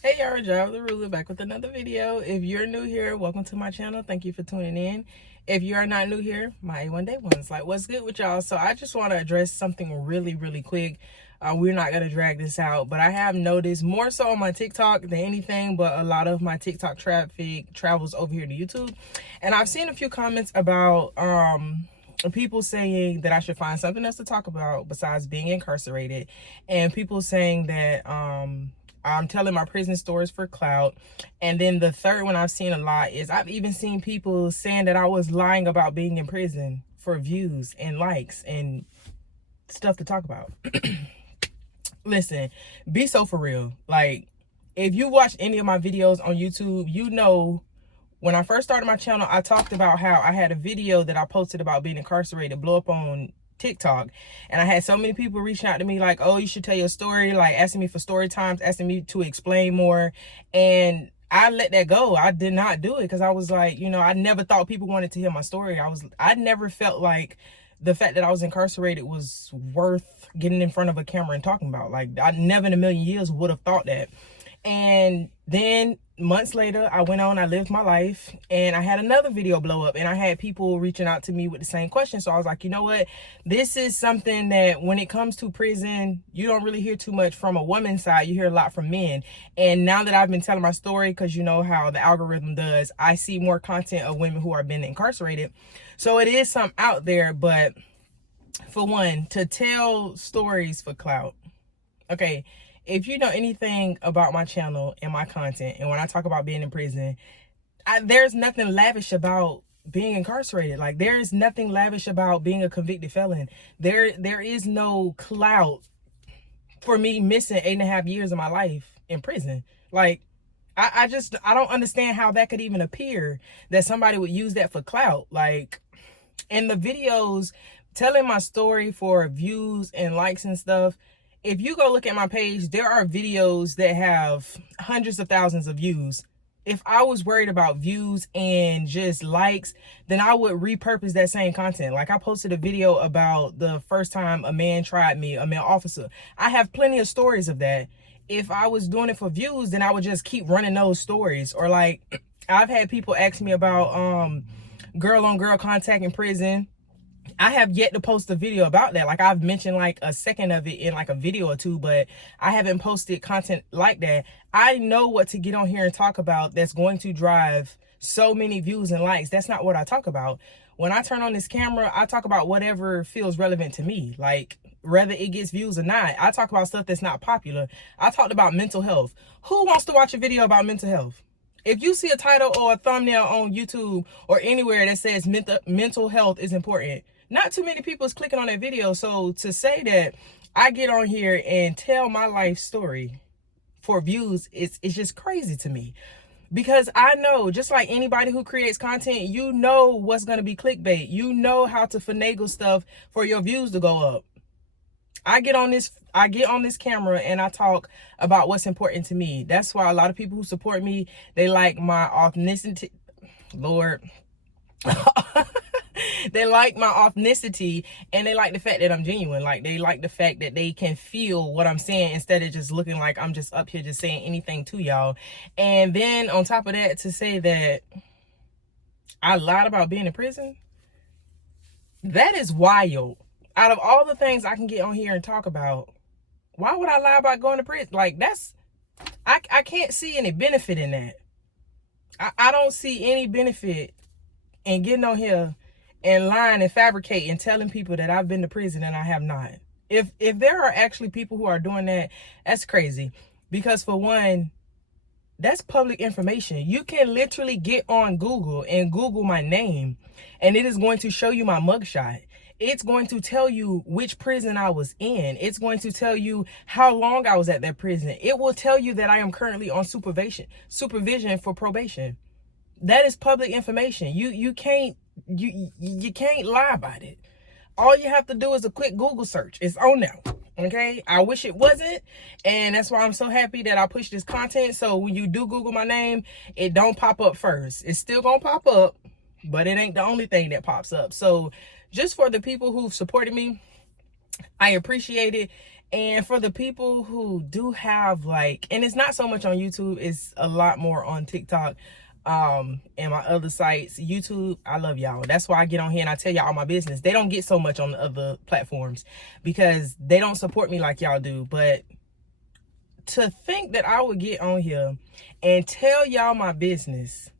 Hey y'all, Job the Ruler back with another video. If you're new here, welcome to my channel. Thank you for tuning in. If you are not new here, my A1 Day Ones, like, what's good with y'all? So I just want to address something really quick. We're not going to drag this out, but I have noticed more so on my TikTok than anything, but a lot of my TikTok traffic travels over here to YouTube. And I've seen a few comments about people saying that I should find something else to talk about besides being incarcerated, and people saying that I'm telling my prison stories for clout. And then the third one I've seen a lot is I've even seen people saying that I was lying about being in prison for views and likes and stuff to talk about. Listen, be so for real. Like, if you watch any of my videos on YouTube, you know when I first started my channel, I talked about how I had a video that I posted about being incarcerated blow up on TikTok, and I had so many people reaching out to me like, oh, you should tell your story, like asking me for story times, asking me to explain more. And I let that go. I did not do it because I was like, you know, I never thought people wanted to hear my story. I never felt like the fact that I was incarcerated was worth getting in front of a camera and talking about. Like, I never in a million years would have thought that. And then months later, I went on, I lived my life, and I had another video blow up, and I had people reaching out to me with the same question. So I was like, you know what? This is something that when it comes to prison, you don't really hear too much from a woman's side. You hear a lot from men. And now that I've been telling my story, because you know how the algorithm does, I see more content of women who are being incarcerated. So it is something out there, but for one, to tell stories for clout. Okay, if you know anything about my channel and my content, and when I talk about being in prison, there's nothing lavish about being incarcerated. Like, there is nothing lavish about being a convicted felon. There is no clout for me missing 8.5 years of my life in prison. Like, I don't understand how that could even appear that somebody would use that for clout. Like, in the videos telling my story for views and likes and stuff, if you go look at my page, there are videos that have hundreds of thousands of views. If I was worried about views and just likes, then I would repurpose that same content. Like, I posted a video about the first time a man tried me, a male officer. I have plenty of stories of that. If I was doing it for views, then I would just keep running those stories. Or like, I've had people ask me about girl on girl contact in prison. I have yet to post a video about that. Like, I've mentioned like a second of it in like a video or two, but I haven't posted content like that. I know what to get on here and talk about that's going to drive so many views and likes. That's not what I talk about. When I turn on this camera, I talk about whatever feels relevant to me. Like, whether it gets views or not, I talk about stuff that's not popular. I talked about mental health. Who wants to watch a video about mental health? If you see a title or a thumbnail on YouTube or anywhere that says mental health is important, not too many people is clicking on that video. So to say that I get on here and tell my life story for views, it's just crazy to me. Because I know, just like anybody who creates content, you know what's going to be clickbait. You know how to finagle stuff for your views to go up. I get on this camera and I talk about what's important to me. That's why a lot of people who support me, they like my authenticity. Lord. They like my authenticity, and they like the fact that I'm genuine. Like, they like the fact that they can feel what I'm saying instead of just looking like I'm just up here just saying anything to y'all. And then on top of that, to say that I lied about being in prison, that is wild. Out of all the things I can get on here and talk about, why would I lie about going to prison? Like, that's, I can't see any benefit in that. I don't see any benefit in getting on here and lying and fabricating, telling people that I've been to prison and I have not. If there are actually people who are doing that, that's crazy. Because for one, that's public information. You can literally get on Google and Google my name, and it is going to show you my mugshot. It's going to tell you which prison I was in. It's going to tell you how long I was at that prison. It will tell you that I am currently on supervision for probation. That is public information. You can't lie about it. All you have to do is a quick Google search. It's on now. Okay, I wish it wasn't, and that's why I'm so happy that I push this content. So when you do Google my name, it don't pop up first. It's still gonna pop up, but it ain't the only thing that pops up. So just for the people who've supported me, I appreciate it. And for the people who do have like, and it's not so much on YouTube, it's a lot more on TikTok, and my other sites. YouTube, I love y'all. That's why I get on here and I tell y'all all my business. They don't get so much on the other platforms because they don't support me like y'all do. But to think that I would get on here and tell y'all my business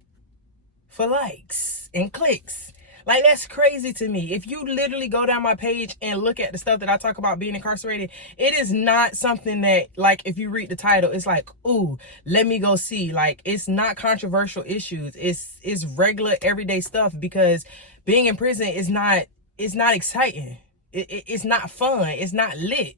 for likes and clicks, like, that's crazy to me. If you literally go down my page and look at the stuff that I talk about being incarcerated, it is not something that, like, if you read the title, it's like, ooh, let me go see. Like, it's not controversial issues. It's regular everyday stuff, because being in prison is not, it's not exciting. It's not fun. It's not lit.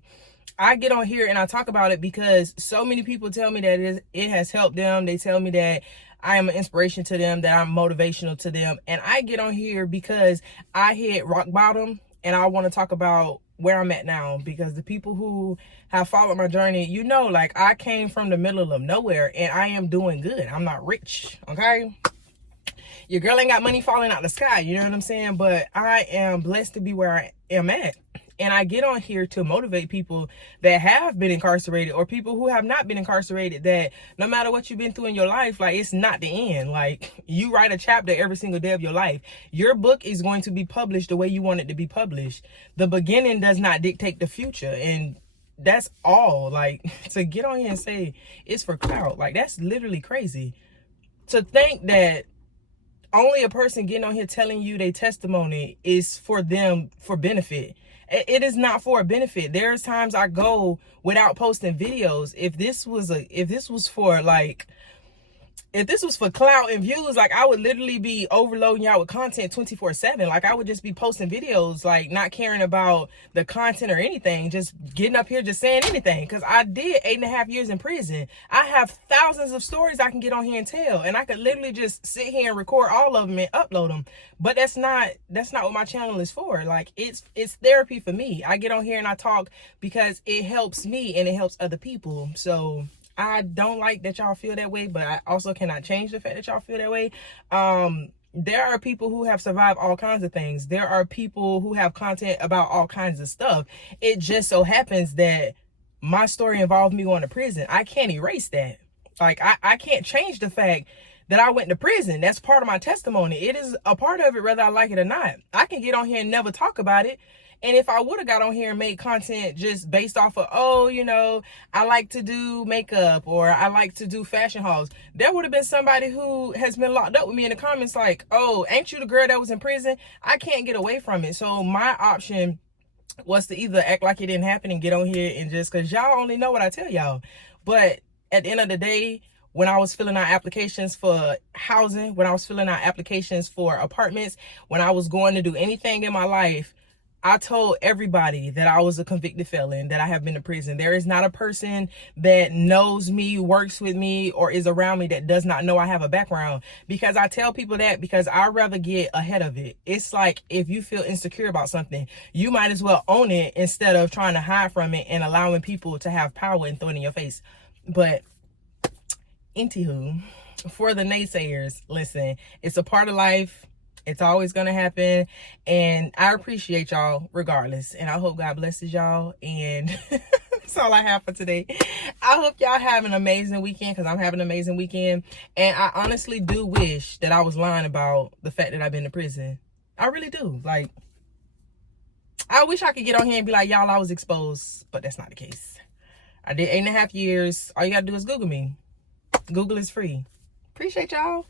I get on here and I talk about it because so many people tell me that it has helped them. They tell me that I am an inspiration to them, that I'm motivational to them. And I get on here because I hit rock bottom and I want to talk about where I'm at now, because the people who have followed my journey, you know, like, I came from the middle of nowhere and I am doing good. I'm not rich, okay? Your girl ain't got money falling out the sky, you know what I'm saying? But I am blessed to be where I am at. And I get on here to motivate people that have been incarcerated, or people who have not been incarcerated, that no matter what you've been through in your life, like, it's not the end. Like, you write a chapter every single day of your life. Your book is going to be published the way you want it to be published. The beginning does not dictate the future. And that's all. Like, to get on here and say it's for clout, like, that's literally crazy. To think that only a person getting on here telling you their testimony is for them, for benefit. It is not for a benefit. There's times I go without posting videos. If this was for like, if this was for clout and views, like, I would literally be overloading y'all with content 24/7. Like, I would just be posting videos, like, not caring about the content or anything, just getting up here, just saying anything. Because I did 8.5 years in prison. I have thousands of stories I can get on here and tell, and I could literally just sit here and record all of them and upload them. But that's not what my channel is for. Like, it's therapy for me. I get on here and I talk because it helps me and it helps other people. So I don't like that y'all feel that way, but I also cannot change the fact that y'all feel that way. There are people who have survived all kinds of things. There are people who have content about all kinds of stuff. It just so happens that my story involved me going to prison. I can't erase that. Like, I can't change the fact that I went to prison. That's part of my testimony. It is a part of it, whether I like it or not. I can get on here and never talk about it. And if I would have got on here and made content just based off of, oh, you know, I like to do makeup, or I like to do fashion hauls, there would have been somebody who has been locked up with me in the comments like, oh, ain't you the girl that was in prison? I can't get away from it. So my option was to either act like it didn't happen and get on here and just, because y'all only know what I tell y'all. But at the end of the day, when I was filling out applications for housing, when I was filling out applications for apartments, when I was going to do anything in my life, I told everybody that I was a convicted felon, that I have been to prison. There is not a person that knows me, works with me, or is around me that does not know I have a background. Because I tell people that because I'd rather get ahead of it. It's like, if you feel insecure about something, you might as well own it instead of trying to hide from it and allowing people to have power and throw it in your face. But anywho, for the naysayers, listen, it's a part of life. It's always going to happen. And I appreciate y'all regardless. And I hope God blesses y'all. And that's all I have for today. I hope y'all have an amazing weekend, because I'm having an amazing weekend. And I honestly do wish that I was lying about the fact that I've been to prison. I really do. Like, I wish I could get on here and be like, y'all, I was exposed. But that's not the case. I did 8.5 years. All you got to do is Google me. Google is free. Appreciate y'all.